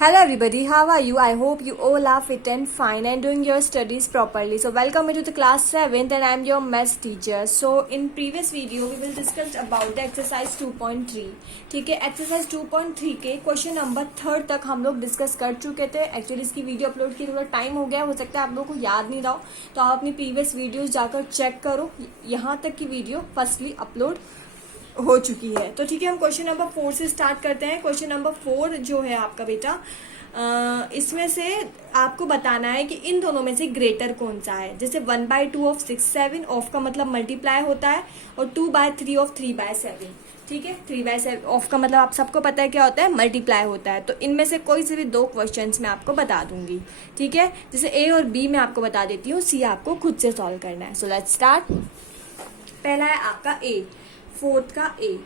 Hello everybody, how are you? I hope you all are fit and fine and doing your studies properly. So welcome to the class 7th and I am your maths teacher. So in previous video we will discuss about the exercise 2.3. ठीक है, exercise 2.3 के question number 3 तक हम लोग discuss कर चुके थे. Actually इसकी वीडियो अपलोड की थोड़ा टाइम हो गया, हो सकता है आप लोगों को याद नहीं रहा हो, तो आप अपनी प्रीवियस वीडियोज जाकर चेक करो. यहाँ तक की वीडियो फर्स्टली अपलोड हो चुकी है. तो ठीक है, हम क्वेश्चन नंबर 4 से स्टार्ट करते हैं. क्वेश्चन नंबर 4 जो है आपका बेटा, इसमें से आपको बताना है कि इन दोनों में से ग्रेटर कौन सा है. जैसे 1/2 ऑफ 6 7, ऑफ का मतलब मल्टीप्लाई होता है, और 2/3 ऑफ 3/7. ठीक है, 3/7 ऑफ का मतलब आप सबको पता है क्या होता है, मल्टीप्लाई होता है. तो इनमें से कोई से भी दो क्वेश्चंस मैं आपको बता दूंगी. ठीक है, जैसे ए और बी मैं आपको बता देती हूँ, सी आपको खुद से सॉल्व करना है. So let's start. पहला है आपका ए, फोर्थ का ए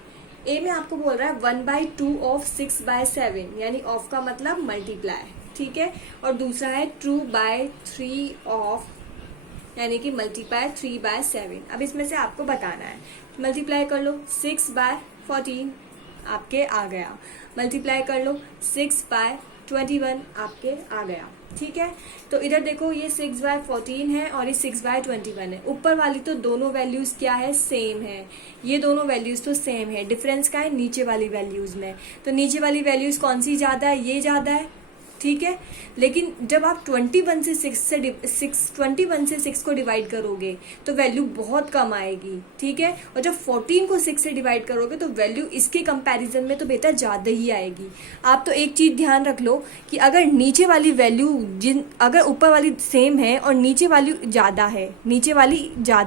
में आपको बोल रहा है 1/2 ऑफ 6/7, यानी ऑफ का मतलब मल्टीप्लाई. ठीक है, और दूसरा है 2/3 ऑफ, यानी कि मल्टीप्लाई 3/7. अब इसमें से आपको बताना है, मल्टीप्लाई कर लो 6/14 आपके आ गया, मल्टीप्लाई कर लो 6/21 आपके आ गया. ठीक है, तो इधर देखो ये 6/14 है और ये 6/21 है. ऊपर वाली तो दोनों वैल्यूज क्या है, सेम है. ये दोनों वैल्यूज तो सेम है, डिफरेंस का है नीचे वाली वैल्यूज में. तो नीचे वाली वैल्यूज कौन सी ज्यादा है, ये ज्यादा है. ठीक है, लेकिन जब आप 21 से 6 को डिवाइड करोगे तो वैल्यू बहुत कम आएगी. ठीक है, और जब 14 को 6 से डिवाइड करोगे तो वैल्यू इसके कंपैरिजन में तो बेटा ज्यादा ही आएगी. आप तो एक चीज ध्यान रख लो कि अगर नीचे वाली वैल्यू अगर ऊपर वाली सेम है और नीचे वाली ज्यादा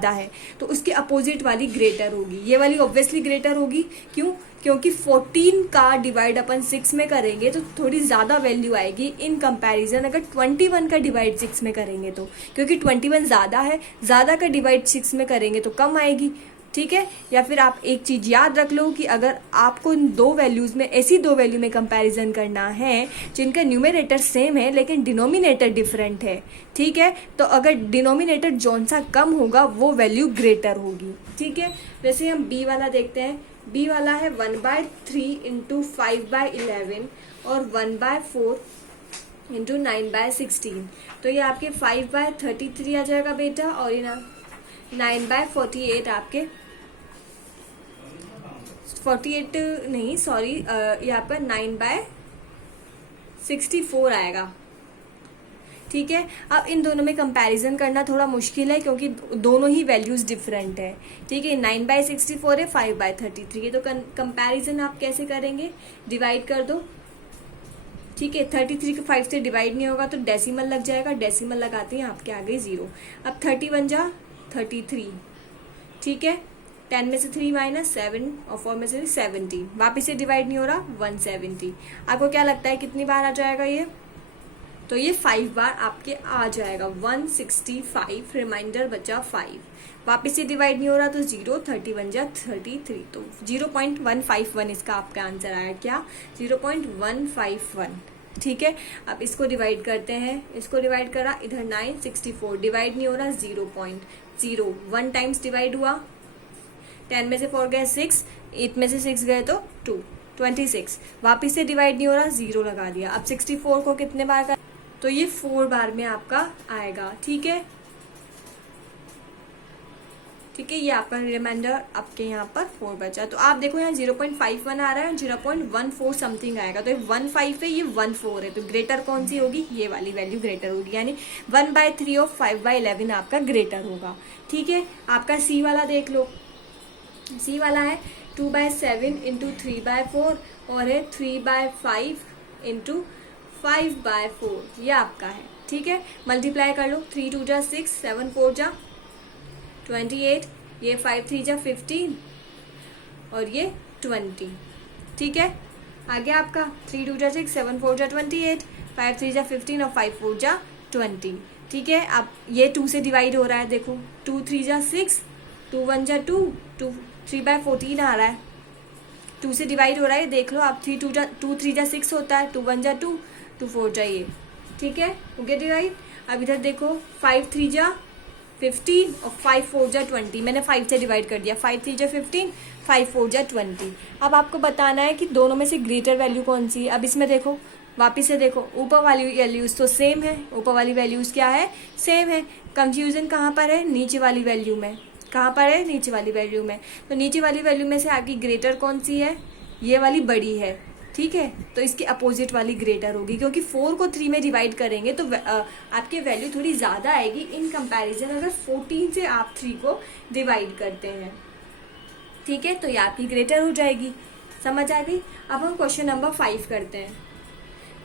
है तो उसके अपोजिट वाली ग्रेटर होगी. ये वाली ऑब्वियसली ग्रेटर होगी. क्यों? क्योंकि 14 का डिवाइड अपन 6 में करेंगे तो थोड़ी ज्यादा वैल्यू आएगी इन कंपैरिजन अगर 21 का डिवाइड 6 में करेंगे तो, क्योंकि 21 ज्यादा है, ज्यादा का डिवाइड 6 में करेंगे तो कम आएगी. ठीक है, या फिर आप एक चीज याद रख लो कि अगर आपको इन दो वैल्यूज में, ऐसी दो वैल्यू में कंपैरिजन करना है जिनका न्यूमरेटर सेम है लेकिन डिनोमिनेटर डिफरेंट है. ठीक है, तो अगर डिनोमिनेटर जौन सा कम होगा वो वैल्यू ग्रेटर होगी. ठीक है, वैसे हम बी वाला देखते हैं. बी वाला है 1/3 इंटू 5/11 और 1/4 इंटू 9/16. तो ये आपके 5/33 आ जाएगा बेटा, और ये 9/48 आपके 48 नहीं सॉरी, ये आपका 9/64 आएगा. ठीक है, अब इन दोनों में कंपैरिजन करना थोड़ा मुश्किल है क्योंकि दोनों ही वैल्यूज डिफरेंट है. ठीक है, 9/64 है, 5/33 है, तो कंपैरिजन आप कैसे करेंगे, डिवाइड कर दो. ठीक है, 33 को 5 से डिवाइड नहीं होगा तो डेसिमल लग जाएगा, डेसिमल लगाते हैं आपके आ गई 0. अब 31 जा 33. ठीक है, 10 में से 3 माइनस 7 और 4 में से 17, वापिस से डिवाइड नहीं हो रहा, 170. आपको क्या लगता है कितनी बार आ जाएगा ये, तो ये 5 बार आपके आ जाएगा, 165. रिमाइंडर बचा 5, वापिस से डिवाइड नहीं हो रहा तो 0, 31 जा 33, तो 0.151 इसका आपका आंसर आया. क्या, 0.151. ठीक है, अब इसको डिवाइड करते हैं, इसको डिवाइड करा, इधर 964 डिवाइड नहीं हो रहा, 0.0, 1 टाइम्स डिवाइड हुआ, 10 में से 4 गए 6, 8 में से 6 गए तो 2, 26. वापिस से डिवाइड नहीं हो रहा, 0 लगा दिया. अब 64 को कितने बार कर, तो ये 4 बार में आपका आएगा. ठीक है, ठीक है, ये आपका रिमाइंडर आपके यहाँ पर 4 बचा. तो आप देखो यहाँ 0.51 आ रहा है, 0.14 समथिंग आएगा, तो ये 15 है, ये 14 है, तो ग्रेटर कौन सी होगी, ये वाली वैल्यू ग्रेटर होगी, यानी 1/3 ऑफ 5/11 आपका ग्रेटर होगा. ठीक है, आपका सी वाला देख लो. सी वाला है 2/7 इंटू 3/4 और है 3/5 इंटू 5/4, ये आपका है. ठीक है, मल्टीप्लाई कर लो, 3 2 जा 6, 7 4 जा 28, ये 5 3 जा 15 और ये 20. ठीक है, आगे आपका 3 2 जा 6, 7 4 जा 28, 5 3 जा 15 और 5 4 जा 20. ठीक है, अब ये 2 से डिवाइड हो रहा है, देखो 2 3 जा 6, 2 1 जा 2, 3/14 आ रहा है, 2 से डिवाइड हो रहा है, देख लो आप. 2 3 जा 6 होता है, 2 1 जा 2, 2 4 जा ये. ठीक है, हो गया डिवाइड. अब इधर देखो 5 3 जा 15 और 5 4 जा 20, मैंने 5 से डिवाइड कर दिया, 5 3 जा 15, 5 4 जा 20. अब आपको बताना है कि दोनों में से ग्रेटर वैल्यू कौन सी है. अब इसमें देखो वापिस से देखो, ऊपर वाली वैल्यूज तो सेम है, ऊपर वाली वैल्यूज क्या है, सेम है। कंफ्यूजन कहाँ पर है, नीचे वाली वैल्यू में। कहाँ पर है, नीचे वाली वैल्यू में। तो नीचे वाली वैल्यू में से आपकी ग्रेटर कौन सी है, ये वाली बड़ी है, ठीक है। तो इसकी अपोजिट वाली ग्रेटर होगी, क्योंकि 4 को 3 में डिवाइड करेंगे तो आपकी वैल्यू थोड़ी ज़्यादा आएगी इन कंपैरिजन अगर 14 से आप 3 को डिवाइड करते हैं, ठीक है। तो ये आपकी ग्रेटर हो जाएगी, समझ आ गई। अब हम क्वेश्चन नंबर 5 करते हैं,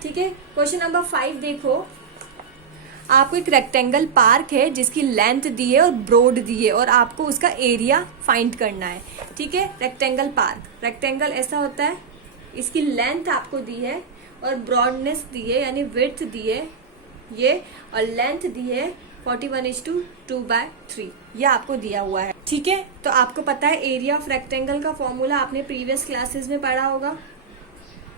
ठीक है। क्वेश्चन नंबर 5 देखो, आपको एक रेक्टेंगल पार्क है जिसकी लेंथ दी है और ब्रॉड दी है और आपको उसका एरिया फाइंड करना है, ठीक है। रेक्टेंगल पार्क, रेक्टेंगल ऐसा होता है, इसकी लेंथ आपको दी है और ब्रॉडनेस दी है यानी विड्थ दी है ये, और लेंथ दी है 41:2/3, ये आपको दिया हुआ है, ठीक है। तो आपको पता है एरिया ऑफ रेक्टेंगल का फॉर्मूला आपने प्रीवियस क्लासेस में पढ़ा होगा,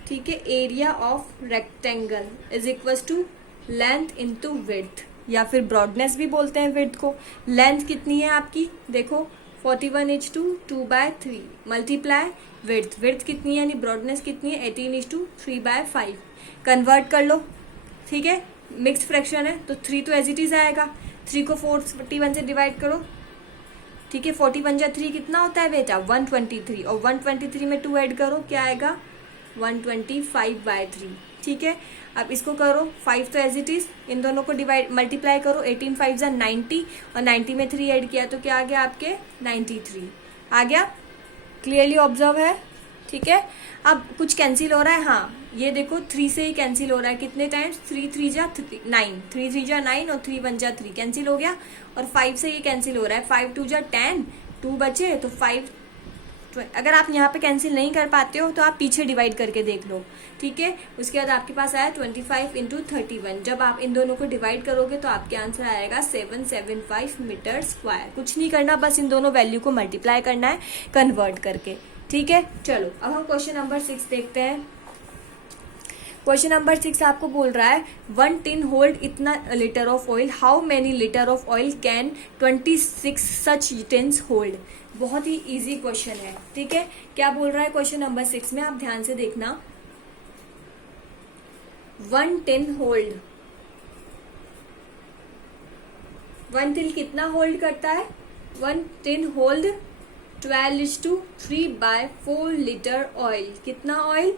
ठीक है। Area of rectangle is equal to length into width, या फिर ब्रॉडनेस भी बोलते हैं विड्थ को। लेंथ कितनी है आपकी, देखो 41:2/3 मल्टीप्लाई विड्थ, विड्थ कितनी है यानी ब्रॉडनेस कितनी है 18:3/5, कन्वर्ट कर लो, ठीक है। मिक्स फ्रैक्शन है तो 3 तो एज इट इज आएगा, 3 को 41 से डिवाइड करो, ठीक है। 41 जा 3 कितना होता है बेटा, 123, और 123 में 2 ऐड करो, क्या आएगा 125/3, ठीक है। अब इसको करो 5 तो एज इट इज, इन दोनों को डिवाइड मल्टीप्लाई करो, 18 5 जा 90 और 90 में 3 ऐड किया तो क्या आ गया आपके 93 आ गया, क्लियरली ऑब्जर्व है, ठीक है। अब कुछ कैंसिल हो रहा है, हाँ ये देखो 3 से ही कैंसिल हो रहा है, कितने टाइम्स, 3 3 जा 9, 3 3 जा 9 और 3 1 जा 3 कैंसिल हो गया, और 5 से ये कैंसिल हो रहा है, 5 2 जा 10, 2 बचे तो 5। अगर आप यहाँ पे कैंसिल नहीं कर पाते हो तो आप पीछे डिवाइड करके देख लो, ठीक है। उसके बाद आपके पास आया 25 × 31, जब आप इन दोनों को डिवाइड करोगे तो आपके आंसर आएगा 775 मीटर स्क्वायर। कुछ नहीं करना, बस इन दोनों वैल्यू को मल्टीप्लाई करना है कन्वर्ट करके, ठीक है। चलो अब हम क्वेश्चन नंबर 6 देखते हैं। क्वेश्चन नंबर 6 आपको बोल रहा है 1 टिन होल्ड इतना litre of oil, how many litre of oil can 26 such tins hold. बहुत ही इजी क्वेश्चन है, ठीक है। क्या बोल रहा है क्वेश्चन नंबर 6 में, आप ध्यान से देखना। 1 टिन होल्ड, 1 टिन कितना होल्ड करता है, 1 टिन होल्ड 12:3/4 लीटर ऑयल, कितना ऑयल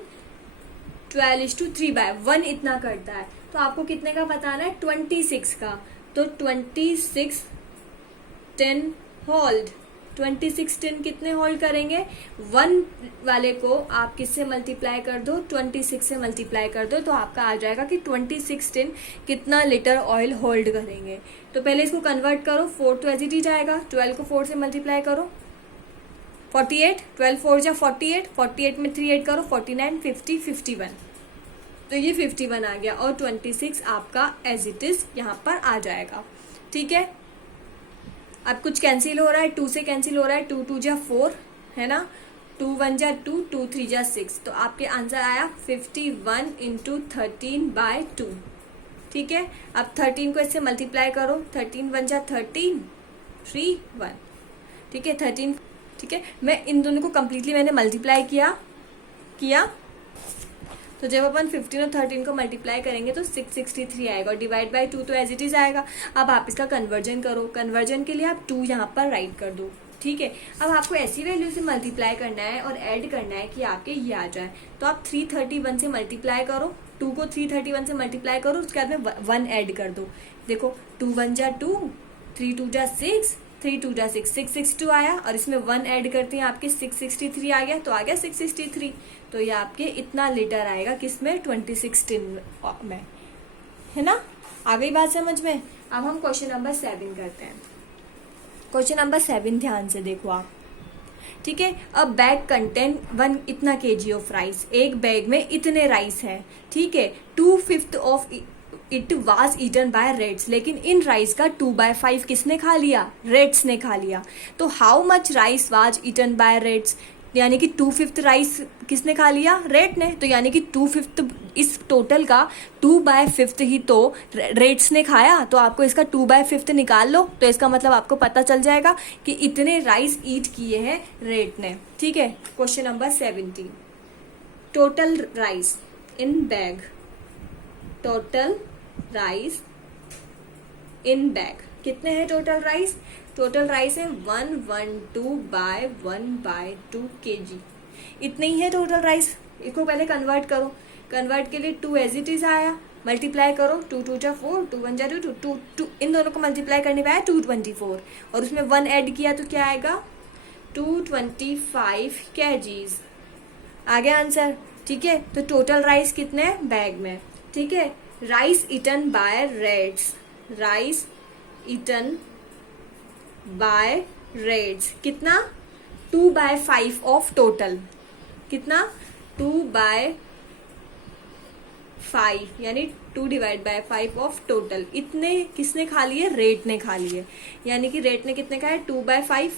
12:3/1 इतना करता है। तो आपको कितने का बताना है, 26 का, तो 26 टिन होल्ड, 26 टिन कितने होल्ड करेंगे, 1 वाले को आप किससे मल्टीप्लाई कर दो, 26 से मल्टीप्लाई कर दो, तो आपका आ जाएगा कि 26 टिन कितना लीटर ऑयल होल्ड करेंगे। तो पहले इसको कन्वर्ट करो, 4 तो एज इट इज आएगा, 12 को 4 से मल्टीप्लाई करो, 48, 12 4 जा 48, 48 में 3 ऐड करो, 49 50 51, तो ये 51 आ गया, और 26 आपका एज इट इज यहाँ पर आ जाएगा, ठीक है। अब कुछ कैंसिल हो रहा है, 2 से कैंसिल हो रहा है, 2 2 जा 4 है ना, 2 1 जा 2, 2 3 जा 6, तो आपके आंसर आया 51 × 13/2, ठीक है। अब 13 को इससे मल्टीप्लाई करो, 13 1 जा 13, 3 1, ठीक है 13, ठीक है। मैं इन दोनों को कंप्लीटली मैंने मल्टीप्लाई किया तो जब अपन 15 और 13 को मल्टीप्लाई करेंगे तो 663 आएगा, और डिवाइड बाय 2 तो एज इट इज आएगा। अब आप इसका कन्वर्जन करो, कन्वर्जन के लिए आप 2 यहाँ पर राइट कर दो, ठीक है। अब आपको ऐसी वैल्यू से मल्टीप्लाई करना है और ऐड करना है कि आपके ये आ जाए, तो आप 331 से मल्टीप्लाई करो, 2 को 331 से मल्टीप्लाई करो, उसके बाद में 1 ऐड कर दो, देखो 2 1 जा 2, 3 2 जा 6, 3 2 जा 6, 662 आया, और इसमें 1 ऐड करते हैं आपके 663 आ गया, तो आ गया 663, तो ये आपके इतना लीटर आएगा किसमें, 26 टिन में, है ना। आ गई बात समझ में। अब हम क्वेश्चन नंबर 7 करते हैं। क्वेश्चन नंबर 7 ध्यान से देखो आप, ठीक है। अब बैग कंटेन 1 इतना केजी ऑफ राइस, एक बैग में इतने राइस है, ठीक है। 2/5 of it was eaten by rats, लेकिन इन राइस का 2/5 किसने खा लिया, रेड्स ने खा लिया। तो how much rice was eaten by rats, यानी कि 2/5 राइस किसने खा लिया, रेड ने, तो यानी कि 2/5 इस टोटल का 2/5 ही तो रेड्स ने खाया, तो आपको इसका 2/5 निकाल लो, तो इसका मतलब आपको पता चल जाएगा कि इतने राइस ईट किए हैं रेड ने, ठीक है। क्वेश्चन नंबर 17, टोटल राइस इन बैग टोटल राइस इन बैग। कितने हैं टोटल राइस? टोटल राइस है 112/1/2 kg। इतने ही है टोटल राइस। इसको पहले कन्वर्ट करो। कन्वर्ट के लिए 2 एज इट इज आया, मल्टीप्लाई करो, 2 2 जा 4, 2 1 जा 2, 2 2 इन दोनों को मल्टीप्लाई करने पे आया 224 और उसमें 1 ऐड किया तो क्या आएगा 225 kgs। आ गया आंसर। ठीक है, तो टोटल राइस कितने हैं बैग में? ठीक है, rice eaten by rats, rice eaten by rats कितना 2/5 ऑफ टोटल। कितना 2/5 यानी 2/5 ऑफ टोटल। इतने किसने खा लिए? रेट ने खा लिए। यानी कि रेट ने कितने खाए? 2/5।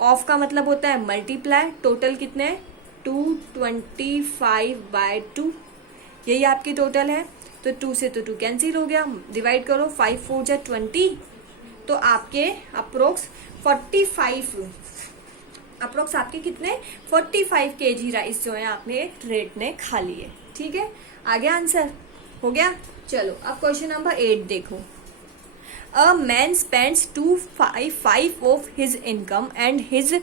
ऑफ का मतलब होता है मल्टीप्लाई। टोटल कितने हैं? 225/2। यही आपकी टोटल है। तो 2 से तो 2 कैंसिल हो गया, डिवाइड करो, 5 4 जा 20, तो आपके अप्रोक्स 45 अप्रोक्स आपके कितने 45 kg राइस जो है आपने रेट ने खा लिए। ठीक है, आगे आंसर हो गया। चलो अब क्वेश्चन नंबर 8 देखो। A man spends 255 of his income and his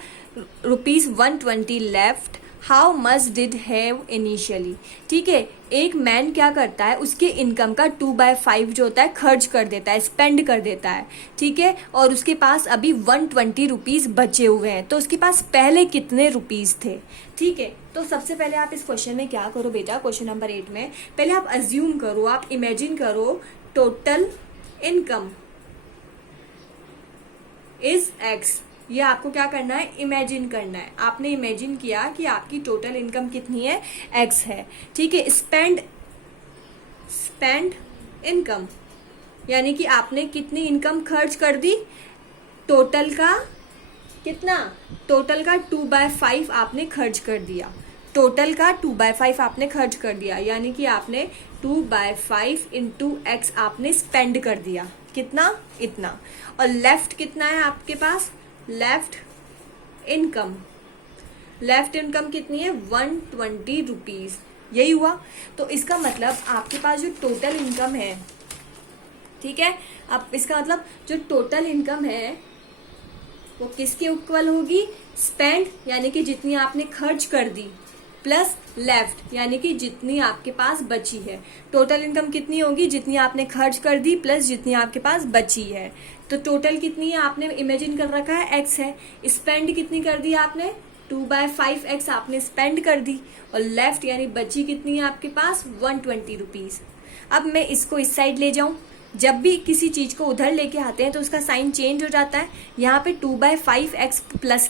₹120 left, how much did have initially. ठीक है, एक मैन क्या करता है, उसके इनकम का 2/5 जो होता है खर्च कर देता है, स्पेंड कर देता है। ठीक है, और उसके पास अभी 120 रुपीज़ बचे हुए हैं। तो उसके पास पहले कितने रुपीज़ थे? ठीक है, तो सबसे पहले आप इस क्वेश्चन में क्या करो बेटा, क्वेश्चन नंबर 8 में पहले आप अज्यूम करो, आप इमेजिन करो टोटल इनकम इज एक्स। ये आपको क्या करना है? इमेजिन करना है। आपने इमेजिन किया कि आपकी टोटल इनकम कितनी है? एक्स है। ठीक है, स्पेंड इनकम यानी कि आपने कितनी इनकम खर्च कर दी? टोटल का कितना? टोटल का 2/5 आपने खर्च कर दिया। टोटल का 2/5 आपने खर्च कर दिया, यानी कि आपने 2/5 इंटू एक्स आपने स्पेंड कर दिया। कितना? इतना। और लेफ्ट कितना है आपके पास? लेफ्ट इनकम कितनी है? 120 रुपीज। यही हुआ। तो इसका मतलब आपके पास जो टोटल इनकम है, ठीक है, अब इसका मतलब जो टोटल इनकम है वो किसके इक्वल होगी? स्पेंड यानी कि जितनी आपने खर्च कर दी, प्लस लेफ्ट यानी कि जितनी आपके पास बची है। टोटल इनकम कितनी होगी? जितनी आपने खर्च कर दी प्लस जितनी आपके पास बची है। तो टोटल कितनी है? आपने इमेजिन कर रखा है एक्स है। स्पेंड कितनी कर दी आपने? 2/5 एक्स आपने स्पेंड कर दी। और लेफ्ट यानी बची कितनी है आपके पास? 120 रुपीज। अब मैं इसको इस साइड ले जाऊं। जब भी किसी चीज को उधर लेके आते हैं तो उसका साइन चेंज हो जाता है। यहाँ पे 2/5 एक्स प्लस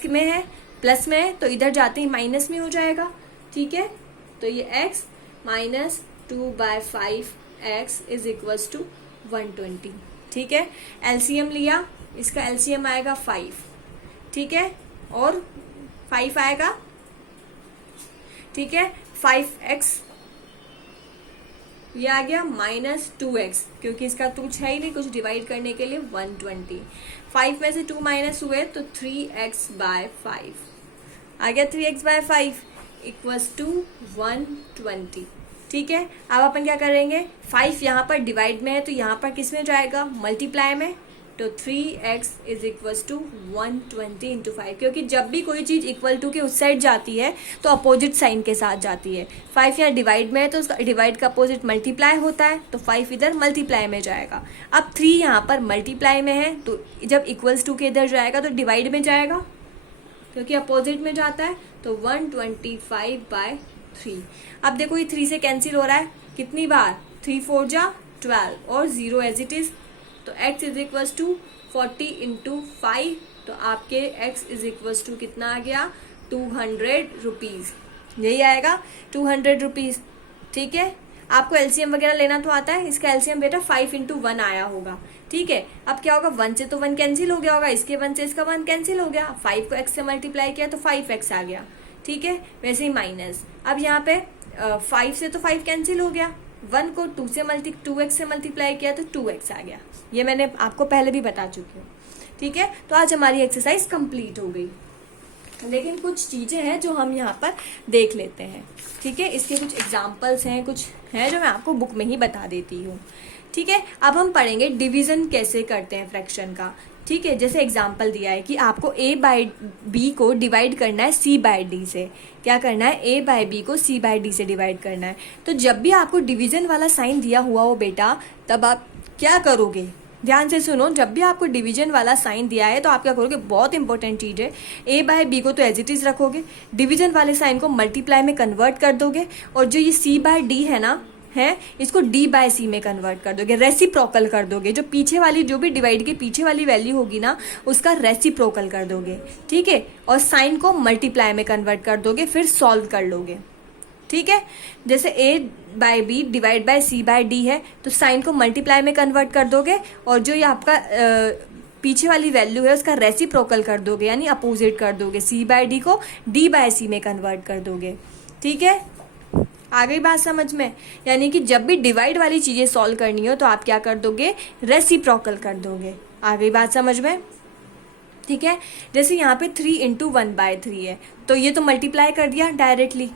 में है, तो इधर जाते ही माइनस में हो जाएगा। ठीक है, तो ये x minus 2/5 x is equals to 120। ठीक है, एलसीएम लिया, इसका एलसीएम आएगा 5। ठीक है, और 5 आएगा। ठीक है, 5x ये आ गया माइनस 2x, क्योंकि इसका कुछ है ही नहीं, कुछ डिवाइड करने के लिए 120। 5 में से 2 माइनस हुए तो 3x/5 आ गया। 3x/5 equals to 120। ठीक है, अब अपन क्या करेंगे? 5 यहाँ पर डिवाइड में है तो यहाँ पर किस में जाएगा? मल्टीप्लाई में। तो 3x is equals to 120 into 5, क्योंकि जब भी कोई चीज़ इक्वल टू के उस साइड जाती है तो अपोजिट साइन के साथ जाती है। 5 यहाँ डिवाइड में है तो उसका डिवाइड का अपोजिट मल्टीप्लाई होता है, तो 5 इधर मल्टीप्लाई में जाएगा। अब 3 यहाँ पर मल्टीप्लाई में है तो जब इक्वल्स टू के इधर जाएगा तो डिवाइड में जाएगा, क्योंकि अपोजिट में जाता है। तो 125/3। अब देखो ये 3 से कैंसिल हो रहा है कितनी बार? 3 4 जा 12 और 0 एज इट इज। तो x is equals to 40 into 5, तो आपके x इज इक्वल्स टू कितना आ गया? 200 रुपीज। यही आएगा 200 रुपीज। ठीक है, आपको एलसीएम वगैरह लेना तो आता है। इसका एलसीएम बेटा 5 इंटू 1 आया होगा। ठीक है, अब क्या होगा? 1 से तो 1 कैंसिल हो गया होगा, इसके 1 से इसका 1 कैंसिल हो गया। 5 को x से मल्टीप्लाई किया तो 5x आ गया। ठीक है, वैसे ही माइनस। अब यहाँ पे 5 से तो 5 कैंसिल हो गया, 1 को 2x से मल्टीप्लाई किया तो 2x आ गया। ये मैंने आपको पहले भी बता चुकी हूँ। ठीक है, तो आज हमारी एक्सरसाइज कंप्लीट हो गई। लेकिन कुछ चीजें हैं जो हम यहाँ पर देख लेते हैं, ठीक है। इसके कुछ एग्जाम्पल्स हैं, कुछ हैं जो मैं आपको बुक में ही बता देती हूँ, ठीक है। अब हम पढ़ेंगे डिवीजन कैसे करते हैं फ्रैक्शन का, ठीक है। जैसे एग्जाम्पल दिया है कि आपको a बाई बी को डिवाइड करना है c बाई डी से। क्या करना है, a बाई बी को c बाई डी से डिवाइड करना है। तो जब भी आपको डिवीजन वाला साइन दिया हुआ हो बेटा, तब आप क्या करोगे, ध्यान से सुनो। जब भी आपको डिवीजन वाला साइन दिया है तो आप क्या करोगे, बहुत इंपॉर्टेंट चीज है, a बाय बी को तो एज इट इज रखोगे, डिवीजन वाले साइन को मल्टीप्लाई में कन्वर्ट कर दोगे, और जो ये c बाय डी है ना, है, इसको d बाय सी में कन्वर्ट कर दोगे, रेसिप्रोकल कर दोगे। जो पीछे वाली, जो भी डिवाइड के पीछे वाली वैल्यू होगी ना, उसका रेसिप्रोकल कर दोगे, ठीक है। और साइन को मल्टीप्लाई में कन्वर्ट कर दोगे, फिर सॉल्व कर लोगे, ठीक है। जैसे a by B divide by c by D है, तो साइन को मल्टीप्लाई में कन्वर्ट कर दोगे, और जो ये आपका पीछे वाली वैल्यू है उसका रेसिप्रोकल कर दोगे, यानी अपोजिट कर दोगे, c बाय डी को d बाय सी में कन्वर्ट कर दोगे, ठीक है। आ गई बात समझ में। यानी कि जब भी डिवाइड वाली चीजें सॉल्व करनी हो तो आप क्या कर दोगे, रेसिप्रोकल कर दोगे। आ गई बात समझ में, ठीक है। जैसे यहाँ पे 3 इंटू 1/3 है, तो ये तो मल्टीप्लाई कर दिया डायरेक्टली,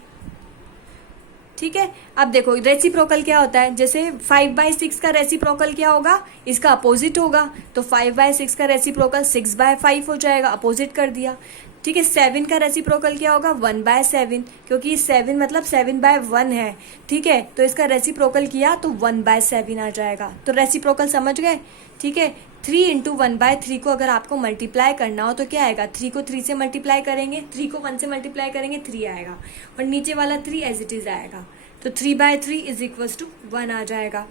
ठीक है। अब देखो रेसिप्रोकल क्या होता है, जैसे 5/6 का रेसिप्रोकल क्या होगा, इसका अपोजिट होगा, तो 5/6 का रेसिप्रोकल 6/5 हो जाएगा, अपोजिट कर दिया, ठीक है। 7 का रेसिप्रोकल क्या होगा, 1/7, क्योंकि 7 मतलब 7/1 है, ठीक है। तो इसका रेसिप्रोकल किया तो 1/7 आ जाएगा, तो रेसिप्रोकल समझ गए, ठीक है। 3 इंटू 1/3 को अगर आपको मल्टीप्लाई करना हो तो क्या आएगा, 3 को 3 से मल्टीप्लाई करेंगे, 3 को 1 से मल्टीप्लाई करेंगे, 3 आएगा, और नीचे वाला 3 एज इट इज आएगा, तो 3/3 इज इक्वल टू 1 आ जाएगा,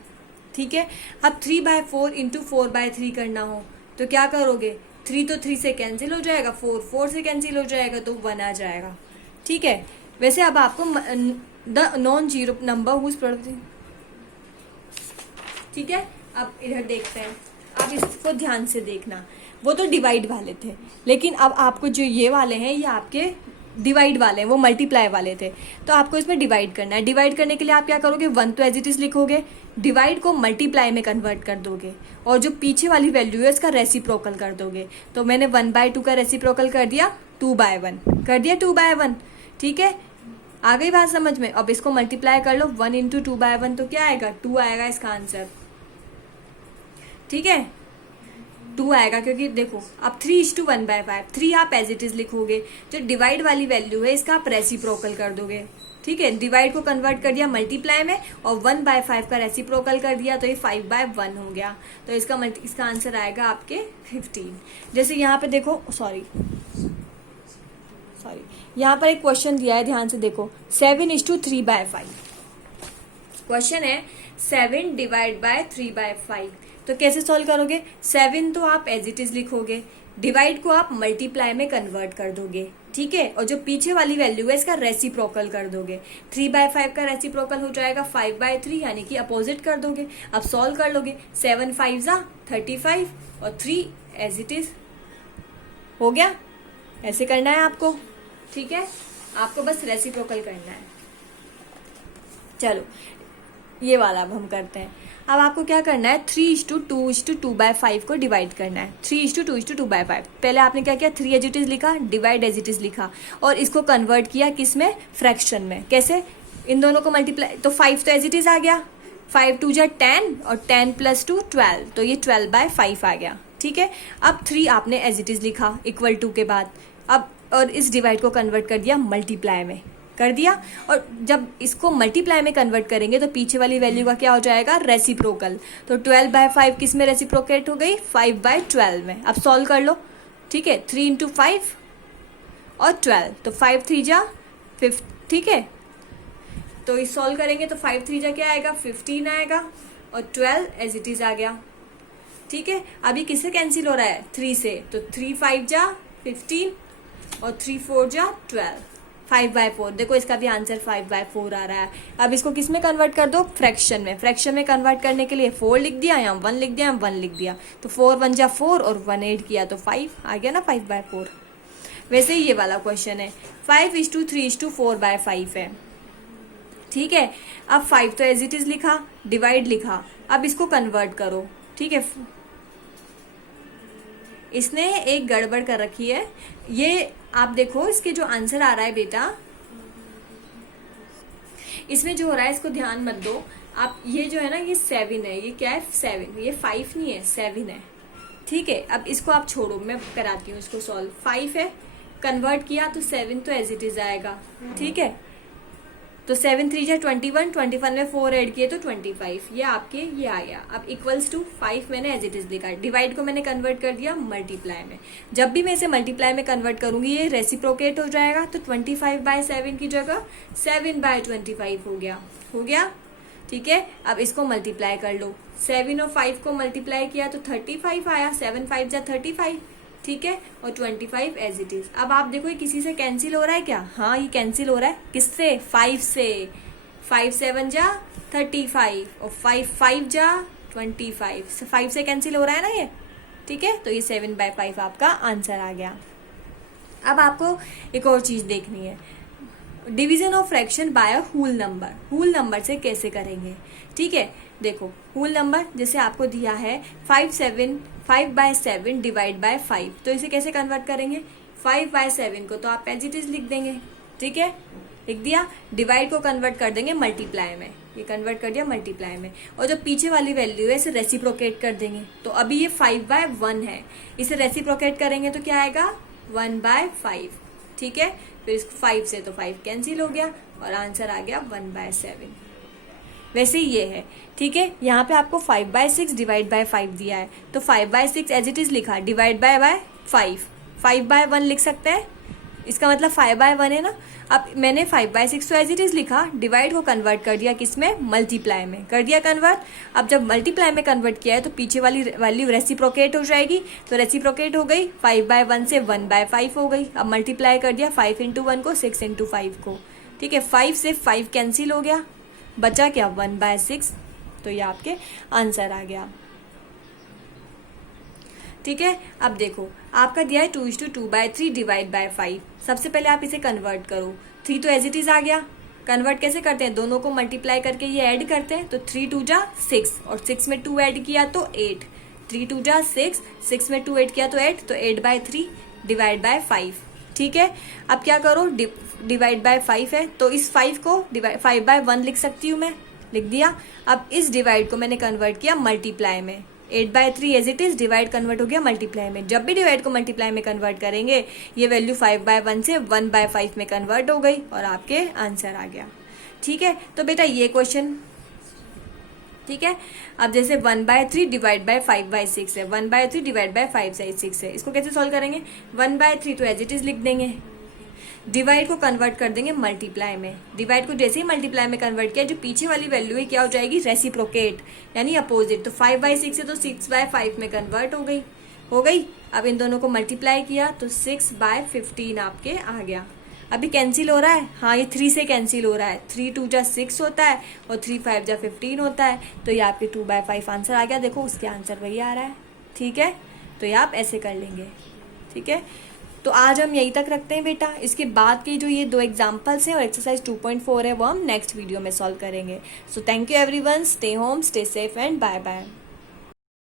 ठीक है। अब 3/4 इंटू 4/3 करना हो तो क्या करोगे, 3 तो 3 से कैंसिल हो जाएगा, 4 से कैंसिल हो जाएगा, तो 1 आ जाएगा, ठीक है। वैसे अब आपको the non zero number whose product, ठीक है। अब इधर देखते हैं, आप इसको ध्यान से देखना, वो तो डिवाइड वाले थे, लेकिन अब आपको जो ये वाले हैं ये आपके डिवाइड वाले हैं, वो मल्टीप्लाई वाले थे, तो आपको इसमें डिवाइड करना है। डिवाइड करने के लिए आप क्या करोगे, 1 तो एज इट इज लिखोगे, डिवाइड को मल्टीप्लाई में कन्वर्ट कर दोगे, और जो पीछे वाली वैल्यू है इसका रेसिप्रोकल कर दोगे। तो मैंने 1/2 का रेसिप्रोकल कर दिया, 2/1 कर दिया, 2/1, ठीक है। आ गई बात समझ में। अब इसको मल्टीप्लाई कर लो, 1 इंटू 2/1 तो क्या आएगा, 2 आएगा इसका आंसर, ठीक है, 2 आएगा, क्योंकि देखो अब 3:1/5, 3 आप एज इट इज लिखोगे, जो डिवाइड वाली वैल्यू है इसका आप रेसिप्रोकल कर दोगे, ठीक है। डिवाइड को कन्वर्ट कर दिया मल्टीप्लाई में, और 1/5 का रेसिप्रोकल कर दिया, तो ये 5/1 हो गया, तो इसका आंसर आएगा आपके 15। जैसे यहाँ पे देखो, सॉरी यहाँ पर एक क्वेश्चन दिया है, ध्यान से देखो, 7:3/5 क्वेश्चन है, 7 डिवाइड बाय 3/5, तो कैसे सॉल्व करोगे, 7 तो आप एज इट इज लिखोगे, डिवाइड को आप मल्टीप्लाई में कन्वर्ट कर दोगे, ठीक है, और जो पीछे वाली वैल्यू है इसका रेसिप्रोकल कर दोगे। 3/5 का रेसिप्रोकल हो जाएगा 5/3, यानी कि अपोजिट कर दोगे। अब सॉल्व कर लोगे, 7 5 35 और 3 एज इट इज हो गया। ऐसे करना है आपको, ठीक है, आपको बस रेसिप्रोकल करना है। चलो ये वाला अब हम करते हैं। अब आपको क्या करना है, 3:2:2/5 को डिवाइड करना है, 3:2:2/5। पहले आपने क्या किया, 3 एज इट इज लिखा, डिवाइड एज इट इज लिखा, और इसको कन्वर्ट किया किस में, फ्रैक्शन में। कैसे, इन दोनों को मल्टीप्लाई, तो 5 तो एज इट इज आ गया, 5 2 जा 10, और 10 + 2 12, तो ये 12/5 आ गया, ठीक है। अब 3 आपने एज इट इज लिखा इक्वल टू के बाद, अब और इस डिवाइड को कन्वर्ट कर दिया मल्टीप्लाई में, कर दिया, और जब इसको मल्टीप्लाई में कन्वर्ट करेंगे तो पीछे वाली वैल्यू का क्या हो जाएगा, रेसिप्रोकल। तो 12/5 किस में रेसिप्रोकेट हो गई, 5/12 में। अब सॉल्व कर लो, ठीक है, 3 × 5 और 12, तो 5 3 जा 5, ठीक है। तो इस सॉल्व करेंगे तो 5 3 जा क्या आएगा, 15 आएगा, और 12 एज इट इज आ गया, ठीक है। अभी किससे कैंसिल हो रहा है, 3 से, तो 3 5 जा 15 और 3 4 जा 12, 5/4। देखो इसका भी आंसर 5/4 आ रहा है। अब इसको किस में कन्वर्ट कर दो, फ्रैक्शन में। फ्रैक्शन में कन्वर्ट करने के लिए 4 लिख दिया, यहाँ 1 लिख दिया, 1 लिख दिया, तो 4 1 जा 4 और 1 8 किया, तो 5 आ गया ना, 5/4। वैसे ही ये वाला क्वेश्चन है, 5:3:4/5 है, ठीक है। अब 5 तो एज इट इज लिखा, डिवाइड लिखा, अब इसको कन्वर्ट करो, ठीक है, इसने एक गड़बड़ कर रखी है। ये आप देखो इसके जो आंसर आ रहा है बेटा, इसमें जो हो रहा है इसको ध्यान मत दो आप। ये जो है ना ये 7 है, ये क्या है 7, ये 5 नहीं है 7 है, ठीक है। अब इसको आप छोड़ो, मैं कराती हूँ इसको सॉल्व। 5 है, कन्वर्ट किया तो 7 तो एज इट इज आएगा, ठीक है। तो 7 3 जा 21, 21 में 4 ऐड किए तो 25, ये आपके ये आ गया। अब इक्वल्स टू 5 मैंने एज इट इज लिखा, डिवाइड को मैंने कन्वर्ट कर दिया मल्टीप्लाई में। जब भी मैं इसे मल्टीप्लाई में कन्वर्ट करूंगी ये रेसिप्रोकेट हो जाएगा, तो 25/7 की जगह 7/25 हो गया, ठीक है। अब इसको मल्टीप्लाई कर लो, 7 और 5 को मल्टीप्लाई किया तो 35 आया, 7 5 जा 35, ठीक है, और 25 एज इट इज। अब आप देखो ये किसी से कैंसिल हो रहा है क्या? हाँ ये कैंसिल हो रहा है, किससे? 5 से। 5 7 जा 35 और 5 5 जा 25, 5 से कैंसिल हो रहा है ना ये, ठीक है। तो ये 7/5 आपका आंसर आ गया। अब आपको एक और चीज देखनी है, division of fraction by a whole number. Whole number से कैसे करेंगे, ठीक है। देखो होल नंबर जैसे आपको दिया है 5/7 डिवाइड बाय 5, तो इसे कैसे कन्वर्ट करेंगे? 5/7 को तो आप एज इट इज लिख देंगे, ठीक है, लिख दिया। डिवाइड को कन्वर्ट कर देंगे मल्टीप्लाई में, ये कन्वर्ट कर दिया मल्टीप्लाई में, और जो पीछे वाली वैल्यू है इसे रेसिप्रोकेट कर देंगे। तो अभी ये 5/1 है, इसे रेसिप्रोकेट करेंगे तो क्या आएगा? 1/5, ठीक है। फिर इसको 5 से तो 5 कैंसिल हो गया और आंसर आ गया 1/7। वैसे ही ये है, ठीक है। यहाँ पे आपको 5/6 डिवाइड बाय 5 दिया है, तो 5/6 एज इट इज लिखा, डिवाइड बाय 5, 5/1 लिख सकते हैं, इसका मतलब 5/1 है ना। अब मैंने 5/6 तो एज इट इज लिखा, डिवाइड को कन्वर्ट कर दिया किसमें? मल्टीप्लाई में कर दिया कन्वर्ट। अब जब मल्टीप्लाई में कन्वर्ट किया है तो पीछे वाली वैल्यू रेसिप्रोकेट हो जाएगी, तो रेसिप्रोकेट हो गई, 5/1 से 1/5 हो गई। अब मल्टीप्लाई कर दिया 5 × 1 को, 6 × 5 को, ठीक है। 5 से 5 कैंसिल हो गया, बचा क्या? 1/6, तो ये आपके आंसर आ गया, ठीक है। अब देखो आपका दिया है 2:2/3 डिवाइड बाय 5। सबसे पहले आप इसे कन्वर्ट करो, 3 तो एज इट इज आ गया। कन्वर्ट कैसे करते हैं? दोनों को मल्टीप्लाई करके ये ऐड करते हैं, तो 3 2 जा 6 और 6 में 2 ऐड किया तो 8, 3 2 जा 6, 6 में 2 ऐड किया तो 8, तो 8/3 डिवाइड बाय 5, ठीक है। अब क्या करो, डिवाइड बाय 5 है तो इस 5 को 5/1 लिख सकती हूँ मैं, लिख दिया। अब इस डिवाइड को मैंने कन्वर्ट किया मल्टीप्लाई में, 8/3 as it is, divide convert हो गया मल्टीप्लाई में। जब भी डिवाइड को मल्टीप्लाई में कन्वर्ट करेंगे ये वैल्यू 5/1 से 1/5 में कन्वर्ट हो गई और आपके आंसर आ गया, ठीक है। तो बेटा ये क्वेश्चन, ठीक है। अब जैसे 1/3 डिवाइड बाय 5/6 है, 1/3 डिवाइड बाय 5/6 है, इसको कैसे सॉल्व करेंगे? 1/3 तो एज इट इज लिख देंगे, डिवाइड को कन्वर्ट कर देंगे मल्टीप्लाई में। डिवाइड को जैसे ही मल्टीप्लाई में कन्वर्ट किया, जो पीछे वाली वैल्यू है क्या हो जाएगी? रेसिप्रोकेट, यानी अपोजिट। तो 5/6 है तो 6/5 में कन्वर्ट हो गई। अब इन दोनों को मल्टीप्लाई किया तो 6/15 आपके आ गया। अभी कैंसिल हो रहा है, हाँ ये 3 से कैंसिल हो रहा है, 3 2 जा 6 होता है और 3 5 जा 15 होता है, तो ये आपके 2/5 आंसर आ गया। देखो उसके आंसर वही आ रहा है, ठीक है। तो ये आप ऐसे कर लेंगे, ठीक है। तो आज हम यहीं तक रखते हैं बेटा। इसके बाद के जो ये 2 एग्जाम्पल्स हैं और एक्सरसाइज 2.4 है वो हम नेक्स्ट वीडियो में सॉल्व करेंगे। So thank you everyone, stay home, stay safe and bye bye.